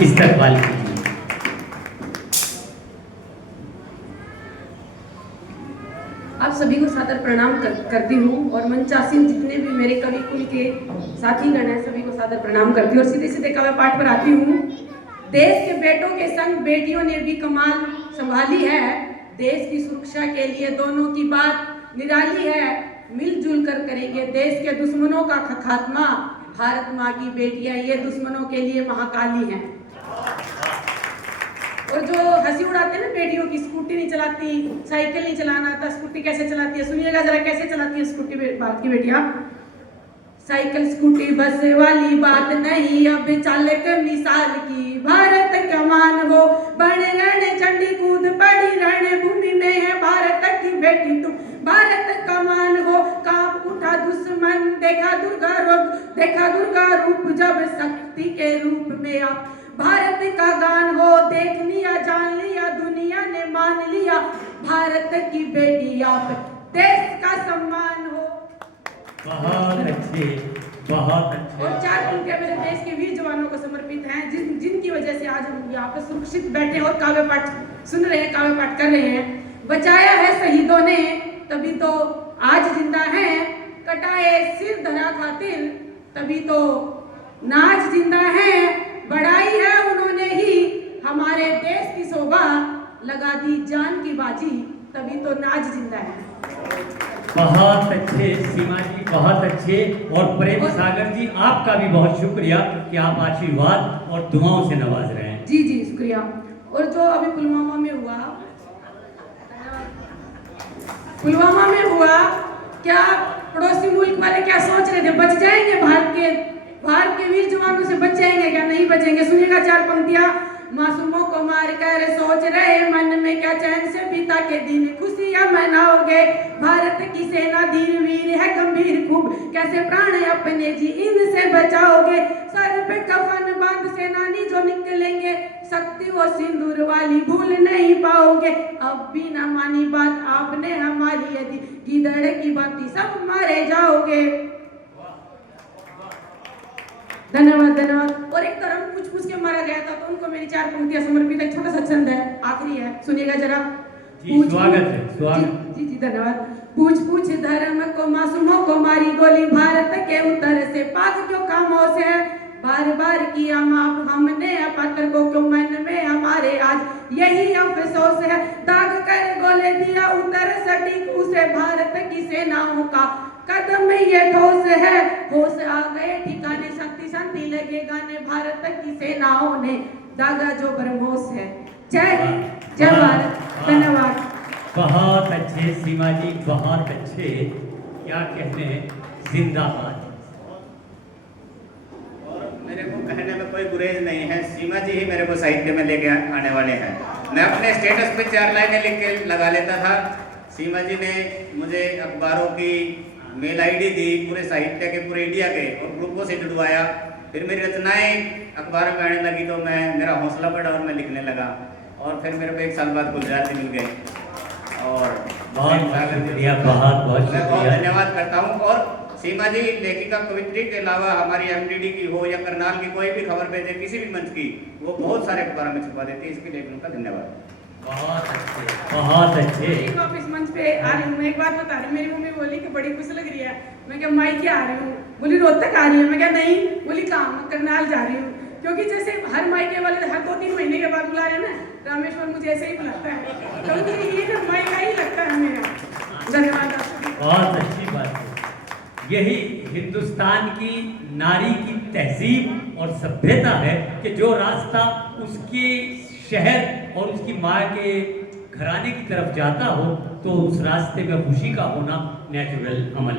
इस्तकबाल कीजिए। आप सभी को सादर प्रणाम करती हूँ और मंचासीन जितने भी मेरे कवि कुल के साथीगण हैं सभी को सादर प्रणाम करती हूँ और सीधे सीधे काव्य पाठ पर आती हूँ। देश के बेटों के संग बेटियों ने भी कमान संभाली है, देश की सुरक्षा के लिए दोनों की बात निराली है, मिलजुल कर करेंगे देश के दुश्मनों का खात्मा, भारत माँ की बेटियां ये दुश्मनों के लिए महाकाली हैं। और जो हंसी उड़ाते हैं ना बेटियों की, स्कूटी नहीं चलाती, साइकिल नहीं चलाना आता, स्कूटी कैसे चलाती है सुनिएगा जरा, कैसे चलाती है स्कूटी भारत की बेटियां। साइकिल स्कूटी बस वाली बात नहीं, अब चालक मिसाल की भारत कमान हो, बड़े रण चंडी कूद पड़ी रण भूमि में है भारत की बेटी तुम, भारत कमान हो, कांप उठा दुश्मन देखा दुर्गा रूप जब शक्ति के रूप में आप, भारत का गान हो देख लिया जान लिया दुनिया ने मान लिया, भारत की बेटी आप देश का सम्मान हो। बहुत अच्छे, बहुत अच्छे। और चार पंक्तियां मेरे देश के वीर जवानों को समर्पित हैं जिनकी वजह से आज हम यहाँ पर सुरक्षित बैठे और काव्य पाठ सुन रहे हैं, काव्य पाठ कर रहे हैं। बचाया है शहीदों ने तभी तो आज जिंदा है, कटाए सिर धरा खातिर तभी तो नाच जिंदा है, बढ़ाई है उन्होंने ही हमारे देश की शोभा, लगा दी जान की बाजी तभी तो नाच जिंदा है। बहुत अच्छे सीमा जी, बहुत अच्छे। और प्रेम सागर जी आपका भी बहुत शुक्रिया कि आप आशीर्वाद और दुआओं से नवाज रहे हैं। जी जी शुक्रिया। और जो अभी पुलवामा में हुआ क्या पड़ोसी मुल्क वाले क्या सोच रहे थे, बच जाएंगे भारत के वीर जवानों से बच जाएंगे क्या, नहीं बचेंगे। सुनिएगा चार पंक्तियां। मासूमों को मार कर सोच रहे मन में क्या चैन से बीता के दिन खुशियां मनाओगे, भारत की सेना धीर वीर है गंभीर खूब, कैसे प्राण अपने जी इनसे बचाओगे, सर पे कफन बांध सेनानी जो निकलेंगे, शक्ति वो सिंदूर वाली भूल नहीं पाओगे, अब भी ना मानी बात आपने हमारी यदि गिदड़ की बाती सब मारे जाओगे। धन्यवाद धन्यवाद। और एक तरह पूछ के मारा गया था तो उनको मेरी चार पंक्तियां समर्पित है, छोटा सा छंद है, आखिरी है, सुनिएगा जरा। स्वागत है, स्वागत। जी जी धन्यवाद। पूछ धर्म को मासूमों को मारी गोली, भारत के उत्तर से पाक क्यों खामोश है, बार बार किया माफ हमने पात्र को क्यों मन में हमारे आज यही अफसोस है, दाग कर गोले दिया उत्तर सटीक उसे भारत की सेनाओं का कदम ये ठोस है, होश आ गए ठिकाने शक्ति शांति लगे गाने, भारत की सेनाओं ने दागा जो ब्रह्मोस है। जय हिंद जय भारत। धन्यवाद। बहुत अच्छे सीमा जी, बहुत अच्छे। क्या कहते हैं, जिंदाबाद। और मेरे को कहने में कोई गुरेज नहीं है, सीमा जी ही मेरे को साहित्य में लेके आने वाले हैं। मैं अपने स्टेटस पे 4 लाइनें लिख के लगा लेता था, सीमा जी ने मुझे अखबारों की मेल आईडी दी, पूरे साहित्य के पूरे इंडिया के और ग्रुपों से जुड़वाया, फिर मेरी रचनाएं अखबार में आने लगी तो मेरा हौसला बढ़ा और मैं लिखने लगा, और फिर मेरे को 1 साल बाद गुलजार जी मिल गए। और बहुत शुक्रिया, बहुत शुक्रिया, धन्यवाद करता हूँ। और सीमा जी लेखिका कवित्री के अलावा हमारी एमडीडी की हो या करनाल की कोई भी खबर भेजे किसी भी मंच की, वो बहुत सारे अखबारों में छपा देती है, इसके लिए उनका धन्यवाद। बहुत अच्छे, बहुत अच्छे। ऑफिस मंच पे आ रही हूँ, मैं एक बात बता रही हूँ, मेरी मम्मी बोली कि बड़ी खुश लग रही है, मैं क्या माई क्या आ रही हूँ, बोली रोहतक आ रही है, मैं क्या नहीं, बोली कहाँ, मैं करनाल जा रही हूँ, क्योंकि जैसे हर मायके वाले हर 2-3 महीने के बाद बुला रहे हैं ना, रामेश्वर मुझे ऐसे ही बुलाता है, क्योंकि ये ना माई का ही लगता है मेरा। धन्यवाद। बहुत अच्छी बात है, यही हिंदुस्तान की नारी की तहजीब और सभ्यता है कि जो रास्ता उसके शहर और उसकी माँ के घराने की तरफ जाता हो तो उस रास्ते में खुशी का होना नेचुरल अमल।